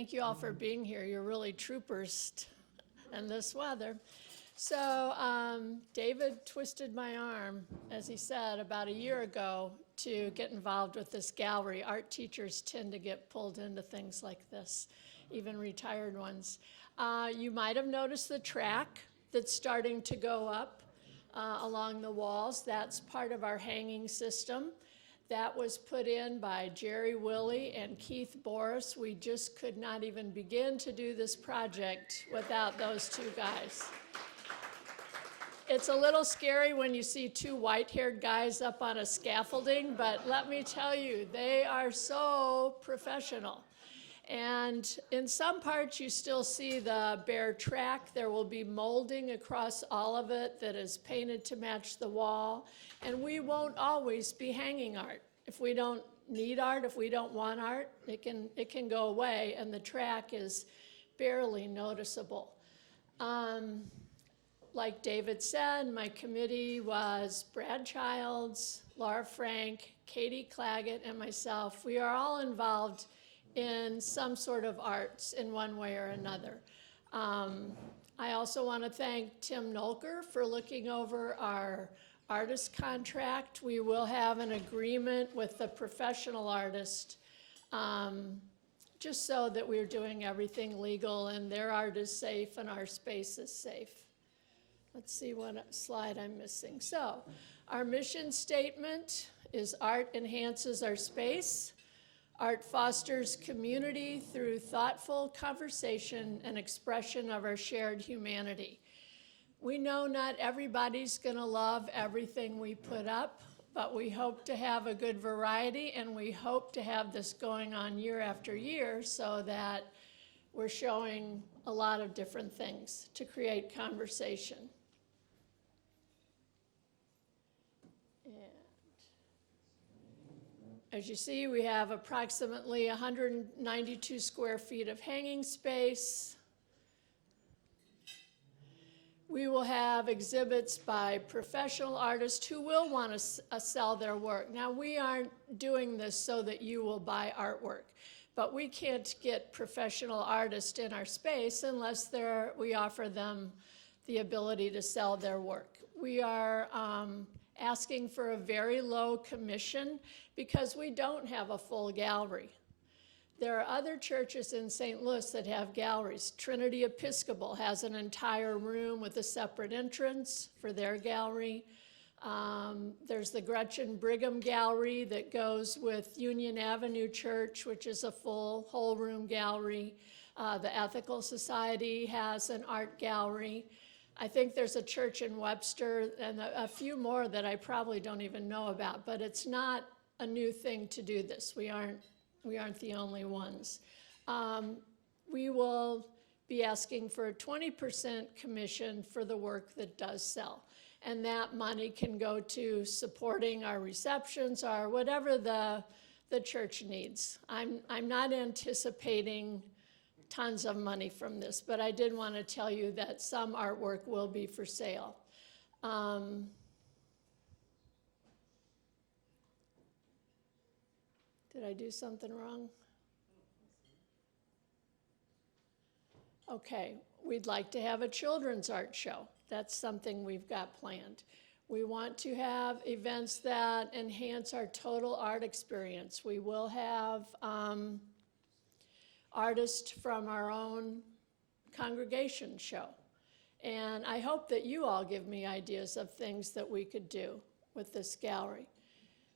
thank you all for being here. You're really troopers in this weather. So David twisted my arm, as he said, about a year ago to get involved with this gallery. Art teachers tend to get pulled into things like this, even retired ones. You might have noticed the track that's starting to go up along the walls. That's part of our hanging system. That was put in by Jerry Willie and Keith Boris. We just could not even begin to do this project without those two guys. It's a little scary when you see two white-haired guys up on a scaffolding, but let me tell you, they are so professional. And in some parts, you still see the bare track. There will be molding across all of it that is painted to match the wall. And we won't always be hanging art. If we don't need art, if we don't want art, it can go away, and the track is barely noticeable. Like David said, my committee was Brad Childs, Laura Frank, Katie Claggett, and myself. We are all involved in some sort of arts in one way or another. I also want to thank Tim Nolker for looking over our artist contract. We will have an agreement with the professional artist just so that we're doing everything legal and their art is safe and our space is safe. Let's see what slide I'm missing. So, our mission statement is art enhances our space. Art fosters community through thoughtful conversation and expression of our shared humanity. We know not everybody's going to love everything we put up, but we hope to have a good variety, and we hope to have this going on year after year so that we're showing a lot of different things to create conversation. As you see, we have approximately 192 square feet of hanging space. We will have exhibits by professional artists who will want to sell their work. Now, we aren't doing this so that you will buy artwork, but we can't get professional artists in our space unless we offer them the ability to sell their work. We are asking for a very low commission because we don't have a full gallery. There are other churches in St. Louis that have galleries. Trinity Episcopal has an entire room with a separate entrance for their gallery. There's the Gretchen Brigham Gallery that goes with Union Avenue Church, which is a full whole room gallery. The Ethical Society has an art gallery. I think there's a church in Webster and a few more that I probably don't even know about, but it's not a new thing to do this. We aren't the only ones. We will be asking for a 20% commission for the work that does sell. And that money can go to supporting our receptions or whatever the church needs. I'm not anticipating tons of money from this, but I did want to tell you that some artwork will be for sale. Did I do something wrong? Okay, we'd like to have a children's art show. That's something we've got planned. We want to have events that enhance our total art experience. We will have artists from our own congregation show. And I hope that you all give me ideas of things that we could do with this gallery.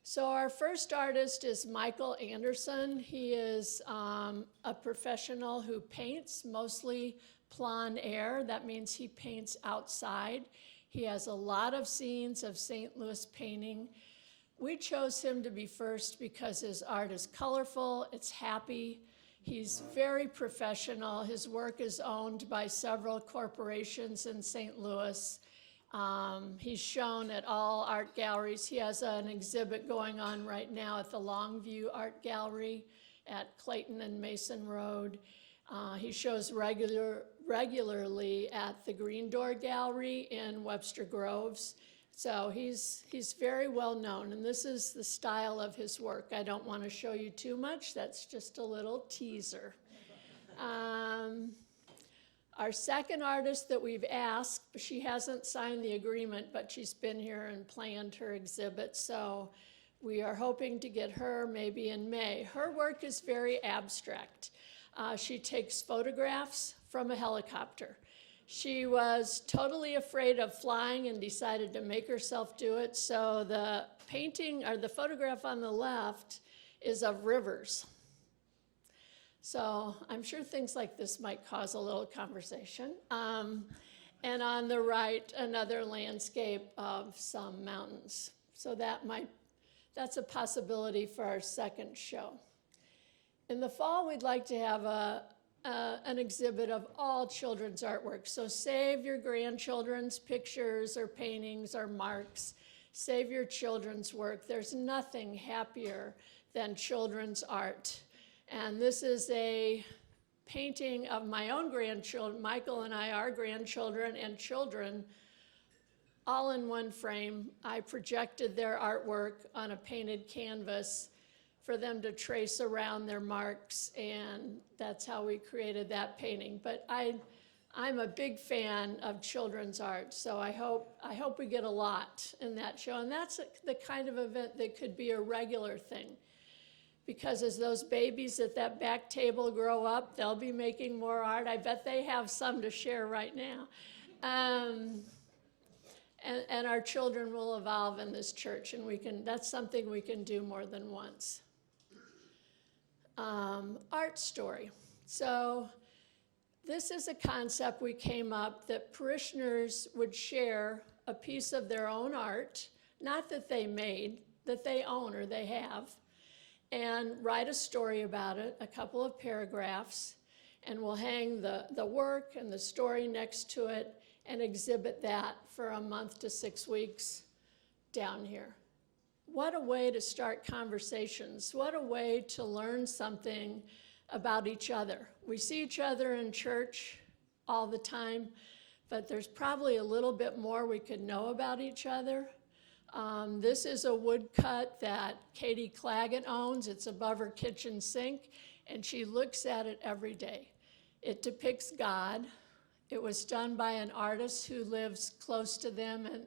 So our first artist is Michael Anderson. He is a professional who paints, mostly plein air. That means he paints outside. He has a lot of scenes of St. Louis painting. We chose him to be first because his art is colorful, it's happy. He's very professional. His work is owned by several corporations in St. Louis. He's shown at all art galleries. He has an exhibit going on right now at the Longview Art Gallery at Clayton and Mason Road. He shows regularly at the Green Door Gallery in Webster Groves. So he's very well known, and this is the style of his work. I don't want to show you too much. That's just a little teaser. Our second artist that we've asked, she hasn't signed the agreement, but she's been here and planned her exhibit, so we are hoping to get her maybe in May. Her work is very abstract. She takes photographs from a helicopter. She was totally afraid of flying and decided to make herself do it, so the painting, or the photograph on the left, is of rivers. So I'm sure things like this might cause a little conversation. And on the right, another landscape of some mountains. So that's a possibility for our second show. In the fall, we'd like to have an exhibit of all children's artwork. So save your grandchildren's pictures or paintings or marks. Save your children's work. There's nothing happier than children's art. And this is a painting of my own grandchildren. Michael and I are grandchildren and children, all in one frame. I projected their artwork on a painted canvas for them to trace around their marks, and that's how we created that painting. But I'm a big fan of children's art, so I hope we get a lot in that show. And that's the kind of event that could be a regular thing. Because as those babies at that back table grow up, they'll be making more art. I bet they have some to share right now. And our children will evolve in this church, and that's something we can do more than once. Art story. So this is a concept we came up that parishioners would share a piece of their own art, not that they made, that they own or they have, and write a story about it, a couple of paragraphs, and we'll hang the work and the story next to it and exhibit that for a month to 6 weeks down here. What a way to start conversations. What a way to learn something about each other. We see each other in church all the time, but there's probably a little bit more we could know about each other. This is a woodcut that Katie Claggett owns. It's above her kitchen sink, and she looks at it every day. It depicts God. It was done by an artist who lives close to them in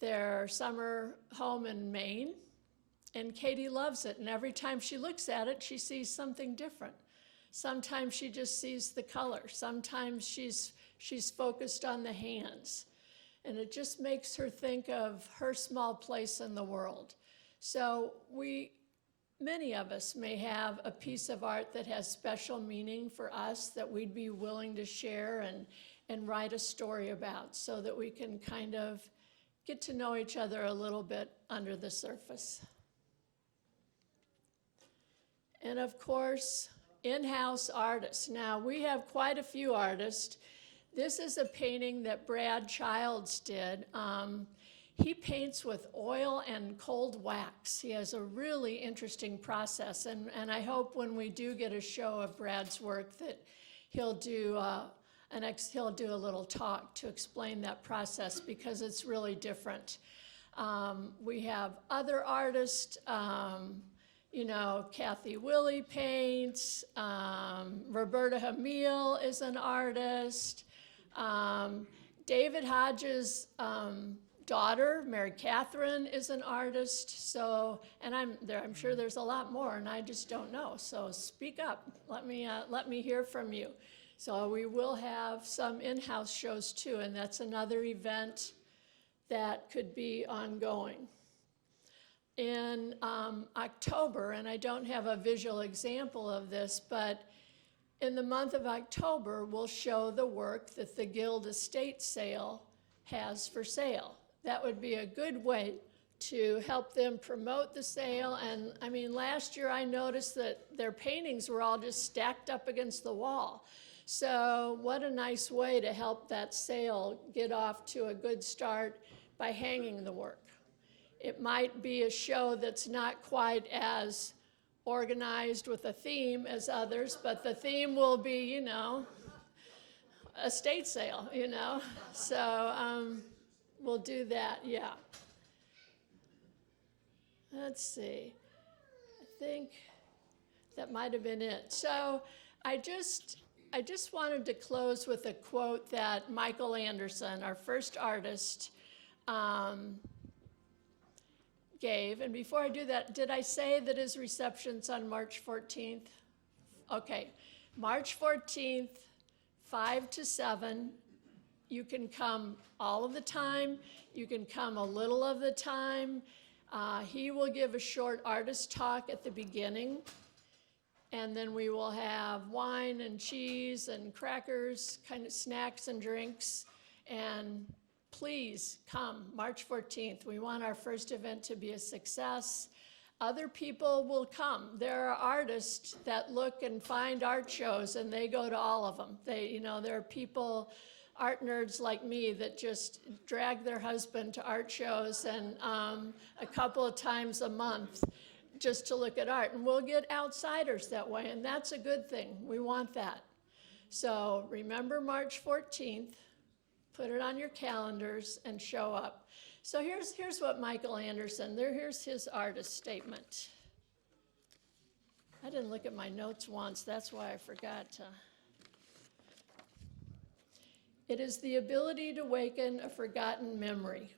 their summer home in Maine, and Katie loves it, and every time she looks at it, she sees something different. Sometimes she just sees the color. Sometimes she's focused on the hands. And it just makes her think of her small place in the world. So many of us may have a piece of art that has special meaning for us that we'd be willing to share and write a story about, so that we can kind of get to know each other a little bit under the surface. And of course, in-house artists. Now, we have quite a few artists. This is a painting that Brad Childs did. He paints with oil and cold wax. He has a really interesting process, and I hope when we do get a show of Brad's work that he'll do a little talk to explain that process, because it's really different. We have other artists, Kathy Willie paints, Roberta Hamil is an artist. David Hodges' daughter, Mary Catherine, is an artist. So, and I'm sure there's a lot more, and I just don't know. So speak up. Let me hear from you. So we will have some in-house shows too, and that's another event that could be ongoing. In October, and I don't have a visual example of this, but in the month of October, we'll show the work that the Guild estate sale has for sale. That would be a good way to help them promote the sale. And I mean, last year I noticed that their paintings were all just stacked up against the wall. So what a nice way to help that sale get off to a good start by hanging the work. It might be a show that's not quite as organized with a theme as others, but the theme will be, estate sale, So we'll do that, yeah. Let's see. I think that might have been it. So I just wanted to close with a quote that Michael Anderson, our first artist, gave. And before I do that, did I say that his reception's on March 14th? Okay, March 14th, 5 to 7. You can come all of the time. You can come a little of the time. He will give a short artist talk at the beginning. And then we will have wine and cheese and crackers, kind of snacks and drinks. And please come, March 14th. We want our first event to be a success. Other people will come. There are artists that look and find art shows, and they go to all of them. There are people, art nerds like me, that just drag their husband to art shows and a couple of times a month just to look at art. And we'll get outsiders that way, and that's a good thing. We want that. So remember March 14th, put it on your calendars, and show up. So here's what Michael Anderson, here's his artist statement. I didn't look at my notes once, that's why I forgot to. It is the ability to waken a forgotten memory,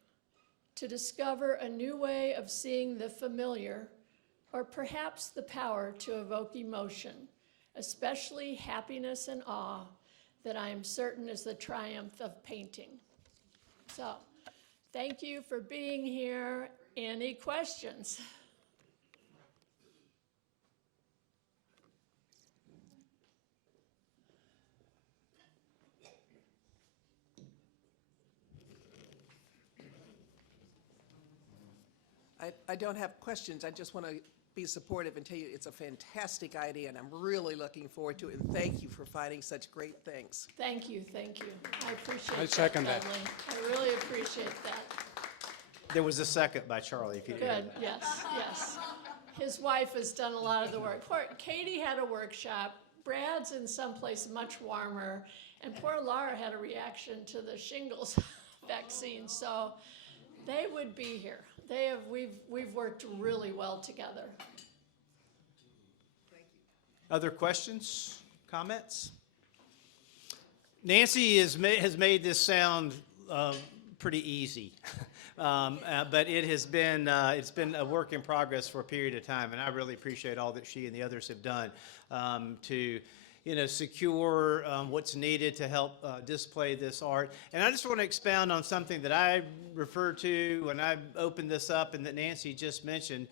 to discover a new way of seeing the familiar, or perhaps the power to evoke emotion, especially happiness and awe, that I am certain is the triumph of painting. So, thank you for being here. Any questions? I don't have questions. I just want to be supportive and tell you it's a fantastic idea, and I'm really looking forward to it. And thank you for finding such great things. Thank you. I appreciate that. I second that. Dudley. I really appreciate that. There was a second by Charlie, if you did. Good, yes. His wife has done a lot of the work. Katie had a workshop. Brad's in someplace much warmer. And poor Laura had a reaction to the shingles vaccine. So they would be here. We've worked really well together. Other questions, comments? Nancy has made this sound pretty easy, but it's been a work in progress for a period of time, and I really appreciate all that she and the others have done to secure what's needed to help display this art. And I just want to expound on something that I referred to when I opened this up and that Nancy just mentioned,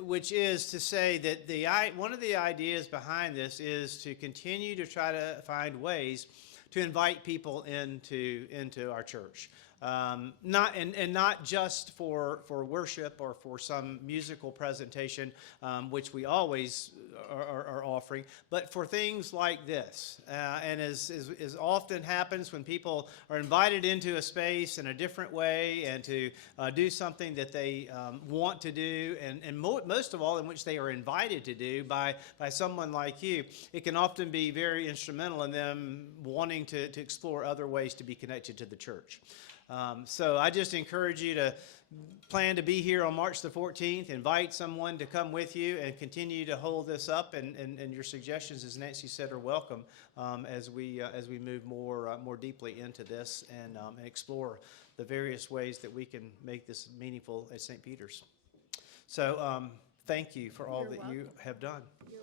which is to say that one of the ideas behind this is to continue to try to find ways to invite people into our church. Not just for worship or for some musical presentation, which we always are offering, but for things like this. And as often happens when people are invited into a space in a different way and to do something that they want to do, and most of all in which they are invited to do by someone like you, it can often be very instrumental in them wanting to explore other ways to be connected to the church. So I just encourage you to plan to be here on March the 14th, invite someone to come with you and continue to hold this up, and your suggestions, as Nancy said, are welcome as we move more deeply into this and explore the various ways that we can make this meaningful at St. Peter's. So thank you for all that you have done. You're